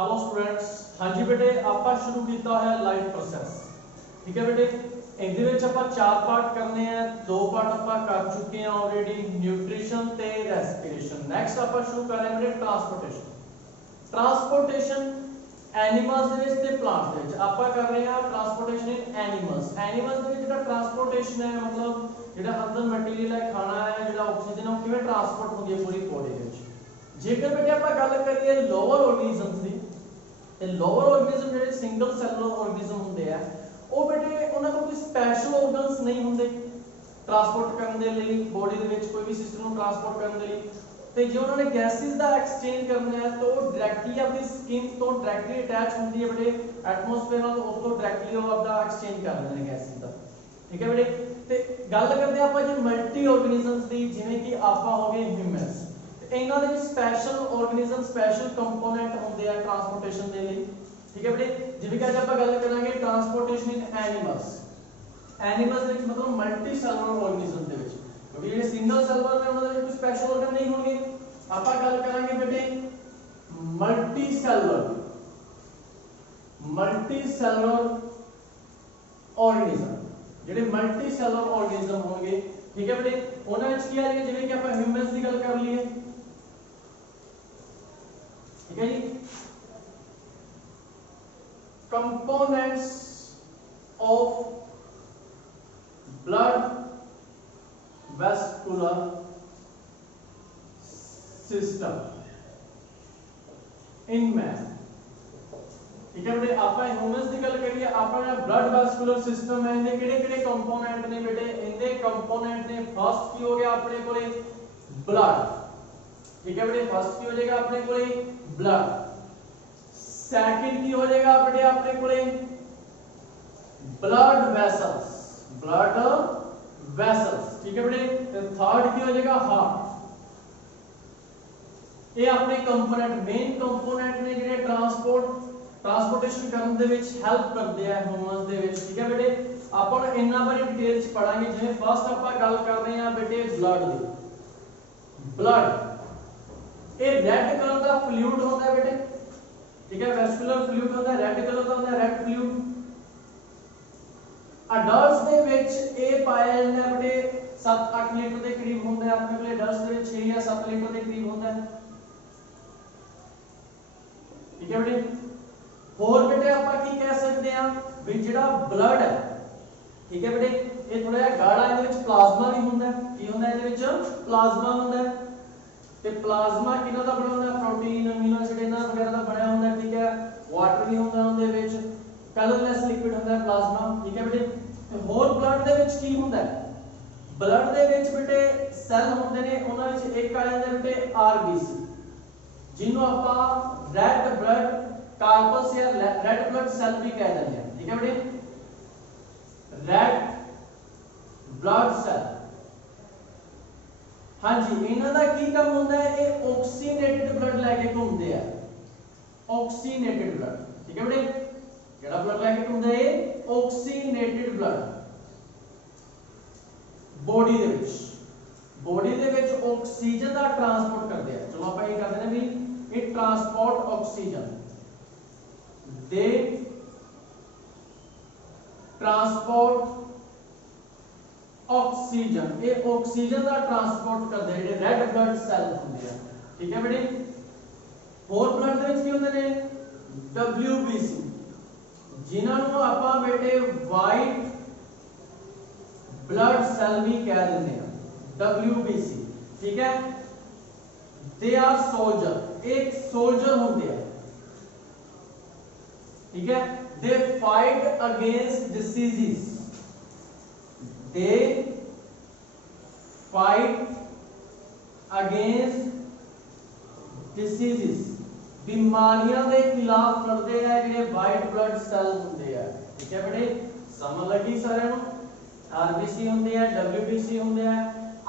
Hello students. हाँ जी बेटे, आपा शुरू किया है लाइफ प्रोसैस। ठीक है बेटे, ਇਹਦੇ ਵਿੱਚ ਆਪਾਂ ਚਾਰ ਪਾर्ट करने हैं। दो पार्ट ਆਪਾਂ कर चुके हैं ऑलरेडी, न्यूट्रिशन ते रेस्पिरेशन। नेक्स्ट ਆਪਾਂ शुरू कर रहे हैं बेटे ट्रांसपोर्टेशन एनिमल्स ਦੇ ਵਿੱਚ ਤੇ प्लांट्स ਦੇ ਵਿੱਚ। ਆਪਾਂ कर रहे हैं ट्रांसपोर्टेशन इन एनिमल्स। एनिमल्स ਦੇ ਵਿੱਚ ਜਿਹੜਾ ट्रांसपोर्टेशन है मतलब ਜਿਹੜਾ ਅੰਦਰ ਮਟੀਰੀਅਲ ਹੈ, ਖਾਣਾ ਹੈ, ਜਿਹੜਾ ਆਕਸੀਜਨ ਹੈ, ਉਹ ਕਿਵੇਂ ਟਰਾਂਸਪੋਰਟ ਹੁੰਦੀ ਹੈ ਪੂਰੀ ਬੋਡੀ ਦੇ ਵਿੱਚ। जेकर बेटे आप गल करिए लोअर ऑर्गेनिजम्स की, ते लोअर ऑर्गेनिजम जेडे सिंगल सैलुलर ऑर्गेनिजम होंदे आ, वो बेटे उन्हां कोल कोई स्पैशल ऑर्गन्स नहीं होंदे ट्रांसपोर्ट करने दे लई, बॉडी दे विच कोई भी सिस्टम नूं ट्रांसपोर्ट करने दे लई। ते जे उन्होंने गैसेस दा एक्सचेंज करना है तो डायरेक्टली अपनी स्किन तो डायरेक्टली अटैच होंदी है बेटे एटमॉस्फेयर नाल, उस तो डायरेक्टली वो अपना एक्सचेंज कर लेंदे ने गैसेस दा। ठीक है बेटे, ते गल करदे आपां जे मल्टी ऑर्गेनिजम्स दी, जिवें कि आपा हो गए ह्यूमन्स। इन्हां दे विच स्पैशल ऑर्गेनिजम स्पैशल कंपोनेंट होंदे आ ट्रांसपोर्टेशन दे लई। ठीक है बेटे, जिवें कि अज आपां गल करांगे ट्रांसपोर्टेशन इन एनिमल्स। एनिमल्स दे विच मतलब मल्टी सैलुलर ऑर्गेनिजम दे विच, क्योंकि जेडे सिंगल सैलुलर ने उन्हां दे विच कोई स्पैशल ऑर्गन नहीं होणगे। आपां गल करांगे बेटे मल्टी सैलुलर ऑर्गेनिजम। जेडे मल्टी सैलुलर ऑर्गेनिजम होणगे, ठीक है बेटे, उन्हां विच की आ जाएगा जिवें कि आपां ह्यूमन्स दी गल कर लईए। ठीक है जी, components of blood vascular system in man. ठीक है बेटे, आप ह्यूमन्स की गल करिए, अपना ब्लड वेस्कुलर सिस्टम है, इनके किहड़े-किहड़े कंपोनेंट ने बेटे? इनके कंपोनेंट ने फर्स्ट की हो गया अपने कोले ब्लड। ठीक है बेटे, फर्स्ट की हो जाएगा अपने कोले ब्लड। सेकंड की हो जाएगा बेटे अपने कोले ब्लड वेसल्स, ठीक है बेटे। थर्ड की हो जाएगा हार्ट। ये अपने कंपोनेंट मेन कंपोनेंट ने जिहड़े ट्रांसपोर्टेशन करने दे विच हेल्प करदे आ ह्यूमन्स दे विच। ठीक है बेटे, अपन इन्ना बारे डिटेल च पढ़ांगे। जिवें फर्स्ट अपन गल कर रहे हैं बेटे ब्लड दी। ब्लड ये रेड कलर का फ्लूइड होता है बेटे। ठीक है, वेस्कुलर फ्लूइड होता है, रेड कलर का होता है, रेड फ्लूइड। अडल्ट्स दे विच ये पाया जाता है बेटे 7-8 लीटर के करीब होता है। अपने कोले अडल्ट्स दे विच 6 या 7 लीटर के करीब होता है। ठीक है बेटे, और बेटे आप की कह सकते हैं भी जिहड़ा ब्लड है, ठीक है बेटे, ये थोड़ा जिहा गाढ़ा, इहदे विच प्लाज्मा भी होंदा है। की होंदा है? इहदे विच प्लाज्मा होंदा है। ते प्लाज्मा किना दा बना होंदा? प्रोटीन, अमीनो एसिड इना वगैरह दा बना होंदा। ठीक है, वाटर भी होंदा उहदे विच, कलरलेस लिक्विड होंदा है प्लाज्मा। ठीक है बेटे, ते होर ब्लड दे विच की होंदा है? ब्लड दे विच बेटे सैल होंदे ने, उहनां विच एक आ जांदा बेटे आरबीसी, जिन्हों आपां रेड ब्लड कार्पस या रेड ब्लड सेल भी कह दिंदे हैं। ठीक है बेटे, रेड ब्लड सेल। हाँ जी, इन्हां दा की काम होंदा है? ये ऑक्सीनेटेड ब्लड लेके घूमते हैं, ऑक्सीनेटेड ब्लड। ठीक है बेटे, केड़ा ब्लड लेके घूमदा है? Oxygenated blood. बॉडी दे विच ऑक्सीजन दा ट्रांसपोर्ट करदे हैं। चलो आपां ये करदे ने भी ये ट्रांसपोर्ट ऑक्सीजन, दे ट्रांसपोर्ट ऑक्सीजन, ये ऑक्सीजन का ट्रांसपोर्ट करते हैं रेड ब्लड सेल होंगे। ठीक है बेटे, होर ब्लड दे विच की होंदे ने? WBC, जिन्होंने आपां बेटे वाइट ब्लड सेल भी कह देते हैं, WBC। ठीक है, दे आर सोल्जर, एक सोल्जर होंगे। ठीक है, they fight against diseases, they fight against diseases, बीमारियां के खिलाफ लड़ते हैं जिहड़े वाइट ब्लड सेल होंदे हैं। ठीक है बेटे, समझ लगी सारे नूं? आरबीसी होंदे हैं, डब्ल्यूबीसी होंदे हैं।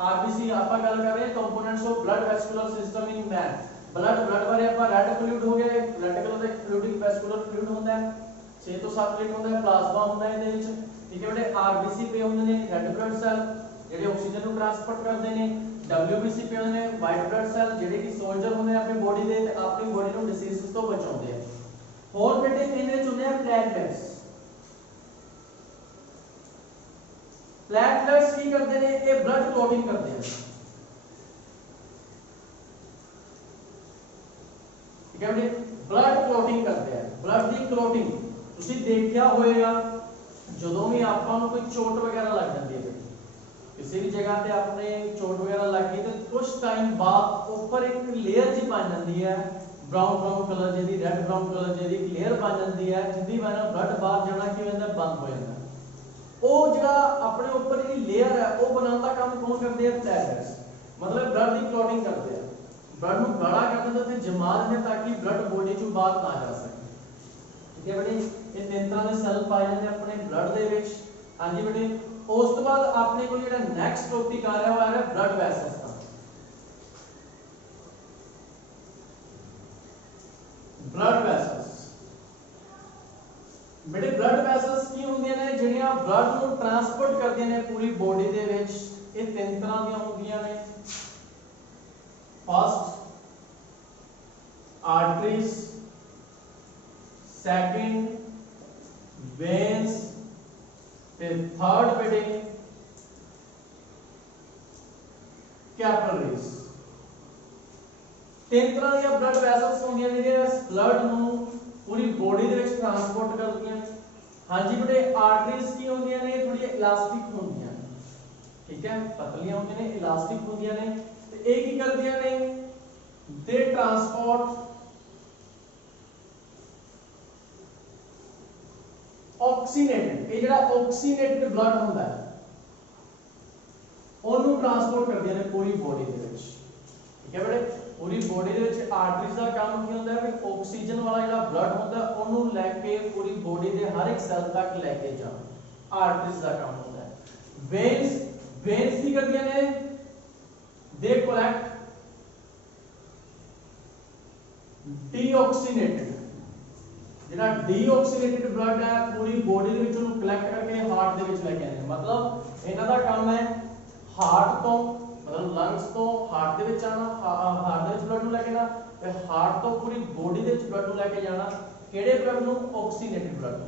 आरबीसी आपां गल कर रहे हैं components of blood vascular system in man. Blood बारे आपां रेड फ्लूइड हो गया, रेड कलर का फ्लूइड वेस्कुलर फ्लूइड होंदा है, 6 ਤੋਂ 7 लीटर होंदा है, प्लाज्मा होंदा है इहदे विच। ठीक है बेटे, आरबीसी पे होंदे ने रेड ब्लड सेल जेडे ऑक्सीजन को ट्रांसपोर्ट करते हैं। WBC पे होंदे ने वाइट ब्लड सेल जेडे कि सोल्जर होंदे अपनी बॉडी दे ते अपनी बॉडी को डिसीजेस तो बचाउंदे हैं। ਹੋਰ ਬੇਟੇ ਇਹਦੇ ਵਿੱਚ ਹੁੰਦੇ ਆ ਪਲੇਟਲੈਟਸ। ਪਲੇਟਲੈਟਸ ਕੀ ਕਰਦੇ ਨੇ, ਇਹ ਬਲੱਡ ਕਲੌਟਿੰਗ ਕਰਦੇ ਆ। ਠੀਕ ਹੈ ਬੇਟੇ, ਬਲੱਡ ਕਲੌਟਿੰਗ ਕਰਦੇ ਆ। ਬਲੱਡ ਦੀ ਕਲੌਟਿੰਗ ਤੁਸੀਂ ਦੇਖਿਆ ਹੋਏਗਾ ਜਦੋਂ ਵੀ ਆਪਾਂ ਨੂੰ ਕੋਈ ਚੋਟ ਵਗੈਰਾ ਲੱਗ ਜਾਂਦੀ ਹੈ, ਕਿਸੇ ਵੀ ਜਗ੍ਹਾ ਤੇ ਆਪਣੇ ਚੋਟ ਵਗੈਰਾ ਲੱਗ ਗਈ ਤੇ ਕੁਝ ਟਾਈਮ ਬਾਅਦ ਉੱਪਰ ਇੱਕ ਲੇਅਰ ਜੀ ਬਣ ਜਾਂਦੀ ਹੈ, ਬਰਾਊਨ ਕਲਰ ਜਿਹਦੀ, ਰੈਡ ਬਰਾਊਨ ਕਲਰ ਜਿਹਦੀ ਇੱਕ ਲੇਅਰ ਬਣ ਜਾਂਦੀ ਹੈ, ਜਿੱਦੀ ਵਜ੍ਹਾ ਨਾਲ ਬਲੱਡ ਬਾਹਰ ਜਾਣਾ ਕੀ ਹੁੰਦਾ, ਬੰਦ ਹੋ ਜਾਂਦਾ। ਉਹ ਜਿਹੜਾ ਆਪਣੇ ਉੱਪਰ ਜਿਹੜੀ ਲੇਅਰ ਹੈ ਉਹ ਬਣਾਉਣ ਦਾ ਕੰਮ ਕੌਣ ਕਰਦੇ ਆ, ਪਲੇਟਲੈਟਸ। ਮਤਲਬ ਬਲੱਡ ਦੀ ਕਲੌਟਿੰਗ ਕਰਦੇ ਆ, ਬਲੱਡ ਨੂੰ ਗਾੜਾ ਕਰ ਦਿੰਦੇ ਤੇ ਜਮਾ ਦਿੰਦੇ ਤਾਂ ਕਿ ਬਲੱਡ ਬੋਡੀ ਚੋਂ ਬਾਹਰ ਨਾ ਜਾ ਸਕੇ। ਠੀਕ ਹੈ ਬੇਟੇ, ਇਹ ਤਿੰਨ ਤਰ੍ਹਾਂ ਦੇ ਸੈੱਲ ਪਾਏ ਜਾਂਦੇ ਆਪਣੇ ਬਲੱਡ ਦੇ ਵਿੱਚ। ਹਾਂਜੀ ਬੇਟੇ, ਉਸ ਤੋਂ ਬਾਅਦ ਆਪਣੇ ਕੋਲ ਜਿਹੜਾ ਨੈਕਸਟ ਟੌਪਿਕ ਆ ਰਿਹਾ ਉਹ ਆ ਰਿਹਾ ਬਲੱਡ ਵੈਸਲਸ ਦਾ। ਬਲੱਡ ਵੈਸਲਸ ਬੇਟੇ, ਬਲੱਡ ਵੈਸਲਸ ਕੀ ਹੁੰਦੀਆਂ ਨੇ, ਜਿਹੜੀਆਂ ਬਲੱਡ ਨੂੰ ਟਰਾਂਸਪੋਰਟ ਕਰਦੀਆਂ ਨੇ ਪੂਰੀ ਬੋਡੀ ਦੇ ਵਿੱਚ। ਇਹ ਤਿੰਨ ਤਰ੍ਹਾਂ ਦੀਆਂ ਹੁੰਦੀਆਂ ਨੇ। ਫਸਟ ਆਰਟਰੀਜ਼, ਸੈਕਿੰਡ ਵੇਨਸ ਤੇ ਥਰਡ ਬੇਟੇ ਕੈਪਿਲਰੀਜ਼। ਤਿੰਨ ਤਰ੍ਹਾਂ ਦੀਆਂ ਬਲੱਡ ਵੈਸਲਸ ਹੁੰਦੀਆਂ ਜਿਹੜੀਆਂ ਬਲੱਡ ਨੂੰ ਪੂਰੀ ਬੋਡੀ ਦੇ ਵਿੱਚ ਟਰਾਂਸਪੋਰਟ ਕਰਦੀਆਂ। ਹਾਂਜੀ ਬੇਟੇ, ਆਰਟਰੀਜ਼ ਕੀ ਹੁੰਦੀਆਂ ਨੇ, ਥੋੜੀ ਇਲਾਸਟਿਕ ਹੁੰਦੀਆਂ ਨੇ। ਠੀਕ ਹੈ, ਪਤਲੀਆਂ ਹੁੰਦੀਆਂ ਨੇ, ਇਲਾਸਟਿਕ ਹੁੰਦੀਆਂ ਨੇ ਤੇ ਇਹ ਕੀ ਕਰਦੀਆਂ ਨੇ, ਦੇ ਟਰਾਂਸਪੋਰਟ ਆਕਸੀਨੇਟਡ, ਇਹ ਜਿਹੜਾ ਆਕਸੀਨੇਟਡ ਬਲੱਡ ਹੁੰਦਾ ਹੈ ਉਹਨੂੰ ਟਰਾਂਸਪੋਰਟ ਕਰਦੀਆਂ ਨੇ ਪੂਰੀ ਬੋਡੀ ਦੇ ਵਿੱਚ। ਠੀਕ ਹੈ ਬੇਟੇ, ਪੂਰੀ ਬੋਡੀ ਦੇ ਵਿੱਚ ਆਰਟਰੀਜ਼ ਦਾ ਕੰਮ ਕੀ ਹੁੰਦਾ ਹੈ ਵੀ ਆਕਸੀਜਨ ਵਾਲਾ ਜਿਹੜਾ ਬਲੱਡ ਹੁੰਦਾ ਉਹਨੂੰ ਲੈ ਕੇ ਪੂਰੀ ਬੋਡੀ ਦੇ ਹਰ ਇੱਕ ਸੈੱਲ ਤੱਕ ਲੈ ਕੇ ਜਾਣਾ, ਆਰਟਰੀਜ਼ ਦਾ ਕੰਮ ਹੁੰਦਾ ਹੈ। ਵੇਨਸ ਕੀ ਕਰਦੀਆਂ ਨੇ, ਦੇ ਕਲੈਕਟ ਡੀਆਕਸੀਨੇਟਡ, ਜਿਹੜਾ ਡੀਆਕਸੀਨੇਟਡ ਬਲੱਡ ਹੈ ਪੂਰੀ ਬੋਡੀ ਦੇ ਵਿੱਚ ਉਹਨੂੰ ਕਲੈਕਟ ਕਰਕੇ ਹਾਰਟ ਦੇ ਵਿੱਚ ਲੈ ਕੇ ਆਉਂਦੇ। ਮਤਲਬ ਇਹਨਾਂ ਦਾ ਕੰਮ ਹੈ ਹਾਰਟ ਤੋਂ, ਮਤਲਬ ਲੰਗਸ ਤੋਂ ਹਾਰਟ ਦੇ ਵਿੱਚ ਆਣਾ, ਹਾਰਟ ਦੇ ਵਿੱਚ ਬਲੱਡ ਨੂੰ ਲੈ ਕੇ ਆਣਾ ਤੇ ਹਾਰਟ ਤੋਂ ਪੂਰੀ ਬੋਡੀ ਦੇ ਵਿੱਚ ਬਲੱਡ ਨੂੰ ਲੈ ਕੇ ਜਾਣਾ। ਕਿਹੜੇ ਬਲੱਡ ਨੂੰ, ਆਕਸੀਨੇਟਡ ਬਲੱਡ।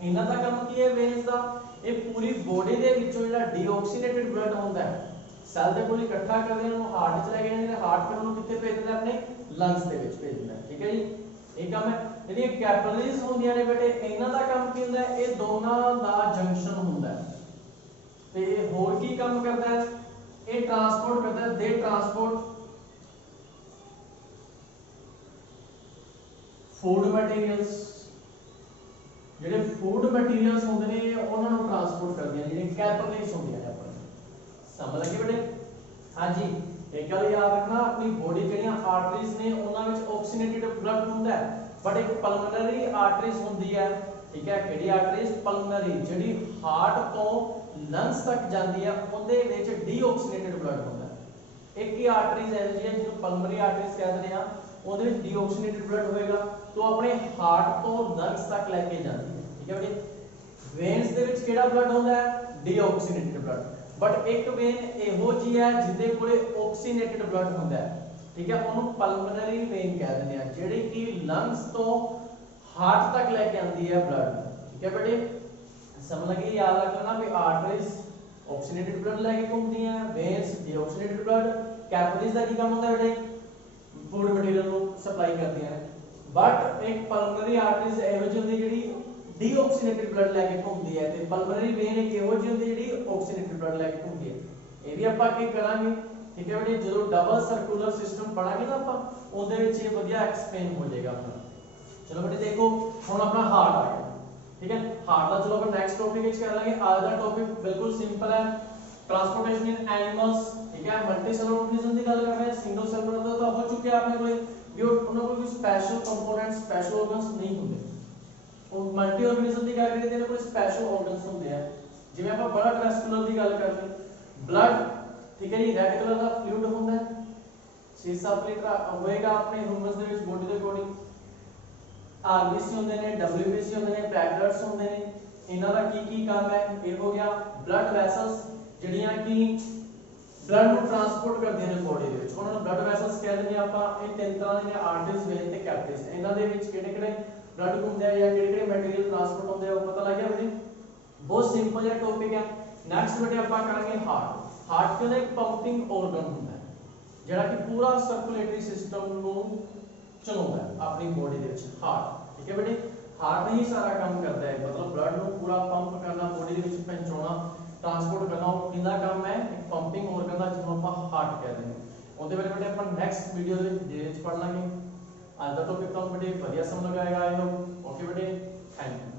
ਇਹਨਾਂ ਦਾ ਕੰਮ ਕੀ ਹੈ ਵੇਨਸ ਦਾ, ਇਹ ਪੂਰੀ ਬੋਡੀ ਦੇ ਵਿੱਚੋਂ ਜਿਹੜਾ ਡੀਆਕਸੀਨੇਟਡ ਬਲੱਡ ਹੁੰਦਾ ਹੈ ਸੈੱਲ ਦੇ ਕੋਲ ਇਕੱਠਾ ਕਰਦੇ ਉਹਨੂੰ ਹਾਰਟ 'ਚ ਲੈ ਕੇ ਜਾਂਦੇ ਨੇ, ਹਾਰਟ ਫਿਰ ਉਹਨੂੰ ਕਿੱਥੇ ਭੇਜ ਦਿੰਦਾ, ਆਪਣੇ ਲੰਗਸ ਦੇ ਵਿੱਚ ਭੇਜ ਦਿੰਦਾ। ਠੀਕ ਹੈ ਜੀ, ਇਹ ਕੰਮ ਹੈ। ਜਿਹੜੀਆਂ ਕੈਪਿਲਰੀਜ਼ ਹੁੰਦੀਆਂ ਨੇ ਬੇਟੇ, ਇਹਨਾਂ ਦਾ ਕੰਮ ਕੀ ਹੁੰਦਾ ਹੈ, ਇਹ ਦੋਨਾਂ ਦਾ ਜੰਕਸ਼ਨ ਹੁੰਦਾ ਹੈ ਤੇ ਇਹ ਹੋਰ ਕੀ ਕੰਮ ਕਰਦਾ ਹੈ, ਇਹ ਟਰਾਂਸਪੋਰਟ ਕਰਦਾ ਹੈ, ਦੇ ਟਰਾਂਸਪੋਰਟ ਫੂਡ ਮਟੀਰੀਅਲਸ। ਜਿਹੜੇ ਫੂਡ ਮਟੀਰੀਅਲਸ ਹੁੰਦੇ ਨੇ ਉਹਨਾਂ ਨੂੰ ਟਰਾਂਸਪੋਰਟ ਕਰਦੀਆਂ ਜਿਹੜੀਆਂ ਕੈਪਿਲਰੀਜ਼ ਹੁੰਦੀਆਂ ਨੇ ਆਪਣੇ। ਸਮਝ ਲੱਗੇ ਬੇਟੇ? ਹਾਂਜੀ, ਇੱਕ ਗੱਲ ਯਾਦ ਰੱਖਣਾ, ਆਪਣੀ ਬੋਡੀ ਜਿਹੜੀਆਂ ਆਰਟਰੀਜ਼ ਨੇ ਉਹਨਾਂ ਵਿੱਚ ਆਕਸੀਨੇਟਡ ਬਲੱਡ ਹੁੰਦਾ ਹੈ, ਬਟ ਇੱਕ ਪਲਮਨਰੀ ਆਰਟਰੀਜ਼ ਹੁੰਦੀ ਹੈ। ਠੀਕ ਹੈ, ਕਿਹੜੀ ਆਰਟਰੀਜ਼, ਪਲਮਨਰੀ, ਜਿਹੜੀ ਹਾਰਟ ਤੋਂ ਲੰਗਸ ਤੱਕ ਜਾਂਦੀ ਹੈ, ਉਹਦੇ ਵਿੱਚ ਡੀਆਕਸੀਨੇਟਡ ਬਲੱਡ ਹੁੰਦਾ ਹੈ। ਇੱਕ ਹੀ ਆਰਟਰੀਜ਼ ਹੈ ਜਿਹਨੂੰ ਪਲਮਨਰੀ ਆਰਟਰੀਜ਼ ਕਹਿੰਦੇ ਆ, ਉਹਦੇ ਵਿੱਚ ਡੀਆਕਸੀਨੇਟਡ ਬਲੱਡ ਹੋਏਗਾ तो अपने हार्ट तो लंग्स तक लेके जाती है। ठीक है बेटे, वेन्स ਦੇ ਵਿੱਚ ਕਿਹੜਾ ਬਲੱਡ ਹੁੰਦਾ ਹੈ, ਡੀਆਕਸੀਨੇਟਡ ਬਲੱਡ। ਬਟ ਇੱਕ ਵੇਨ ਇਹੋ ਜੀ ਹੈ ਜਿਹਦੇ ਕੋਲੇ ਆਕਸੀਨੇਟਡ ਬਲੱਡ ਹੁੰਦਾ ਹੈ। ਠੀਕ ਹੈ, ਉਹਨੂੰ ਪਲਮਨਰੀ ਵੇਨ ਕਹਿ ਦਿੰਦੇ ਆ, ਜਿਹੜੀ ਕਿ ਲੰਗਸ ਤੋਂ ਹਾਰਟ ਤੱਕ ਲੈ ਕੇ ਆਉਂਦੀ ਹੈ ਬਲੱਡ। ਠੀਕ ਹੈ ਬੇਟੇ, ਸਮਝ ਲਗੀ? याद रखना भी आर्टरीज ऑक्सीनेटेड ब्लड लेके घूमती हैं, वेन्स डीऑक्सीनेटेड ब्लड, कैपिलरीज का की काम होता है बेटे, फूड मटेरियल को सप्लाई करती हैं। बट एक पल्मोनरी आर्टरीज ਇਹੋ ਜਿਹੀ ਹੁੰਦੀ ਜਿਹੜੀ ਡੀਆਕਸੀਨੇਟਡ ਬਲੱਡ ਲੈ ਕੇ ਘੁੰਮਦੀ ਹੈ ਤੇ ਪਲਮੋਨਰੀ ਵੇਨ ਇੱਕ ਇਹੋ ਜਿਹੀ ਹੁੰਦੀ ਜਿਹੜੀ ਆਕਸੀਨੇਟਡ ਬਲੱਡ ਲੈ ਕੇ ਘੁੰਮਦੀ ਹੈ। ਇਹ ਵੀ ਆਪਾਂ ਕੀ ਕਰਾਂਗੇ। ਠੀਕ ਹੈ ਬੇਟੇ, ਜਦੋਂ ਡਬਲ ਸਰਕੂਲਰ ਸਿਸਟਮ ਪੜਾਂਗੇ ਨਾ ਆਪਾਂ, ਉਹਦੇ ਵਿੱਚ ਇਹ ਵਧੀਆ ਐਕਸਪਲੇਨ ਹੋ ਜਾਏਗਾ ਆਪਣਾ। ਚਲੋ ਬੇਟੇ ਦੇਖੋ, ਹੁਣ ਆਪਣਾ ਹਾਰਟ ਆ ਗਿਆ। ठीक है, हार्ट का चलो अपन नेक्स्ट टॉपिक विच कर लेंगे। आज का टॉपिक बिल्कुल सिंपल है, ट्रांसपोर्टेशन इन एनिमल्स। ठीक है, मल्टी सेलुलर ऑर्गेनिज्म की गल कर रहे हैं। सिंगल सेलुलर तो हो चुके हैं आपने कोई भी, उन्होंने कोई स्पेशल कंपोनेंट स्पेशल ऑर्गन्स नहीं होंगे। और मल्टी ऑर्गेनिज्म की गल करिए तो कोई स्पेशल ऑर्गन्स होंगे हैं, जिवें ਆਪਾਂ ब्लड वेस्कुलर की गल कर रहे, ब्लड। ठीक है जी, रेड कलर का फ्लूइड होता है, 6-7 लीटर होएगा अपने humans they which body they according. RBC होंदे ने, डब्ल्यूबीसी होंदे ने, प्लेटलेट्स होंदे ने। इन्हां दा की काम है, ये हो गया ब्लड वेसल्स ਜਿਹੜੀਆਂ कि ब्लड ਨੂੰ ट्रांसपोर्ट करदियां ने बॉडी ਦੇ ਵਿੱਚ, ਉਹਨਾਂ ਨੂੰ ब्लड वेसल्स ਕਹਿ ਦਿੰਦੇ ਆਪਾਂ। ਇਹ ਤਿੰਨ ਤਰ੍ਹਾਂ ਦੀਆਂ ਆਰਟਰੀਜ਼, ਵੇਨ ਤੇ ਕੈਪਿਲਰੀਜ਼। ਇਹਨਾਂ ਦੇ ਵਿੱਚ ਕਿਹੜੇ-ਕਿਹੜੇ ब्लड घूमता है या किहड़े मटेरियल ट्रांसपोर्ट होंदे हैं वो पता लग गया बेटे। बहुत सिंपल जिहा टॉपिक है। नैक्सट बेटे आपां करांगे हार्ट। हार्ट कहंदे एक पंपिंग ऑर्गन हुंदा है जिहड़ा कि पूरा सर्कुलेटरी सिस्टम नूं चलाउंदा है अपनी बॉडी दे विच। हार्ट ठीक है बेटे, हार्ट ही सारा काम करता है, मतलब ब्लड नूं पूरा पंप करना, बॉडी दे विच पहुंचाउणा, ट्रांसपोर्ट करना, किहदा काम है एक पंपिंग ऑर्गन दा जिहनूं आपां हार्ट कहते हैं। ਉਹਦੇ ਬਾਰੇ ਬੇਟੇ ਆਪਾਂ ਨੈਕਸਟ ਵੀਡੀਓ ਦੇ ਵਿੱਚ ਪੜ੍ਹ ਲਾਂਗੇ। ਅੱਜ ਦਾ ਟੌਪਿਕ ਤੁਹਾਨੂੰ ਬੇਟੇ ਵਧੀਆ ਸਮਝ ਆਏਗਾ। ਆਈ ਹੋਪ ਓਕੇ ਬੇਟੇ, ਥੈਂਕ ਯੂ।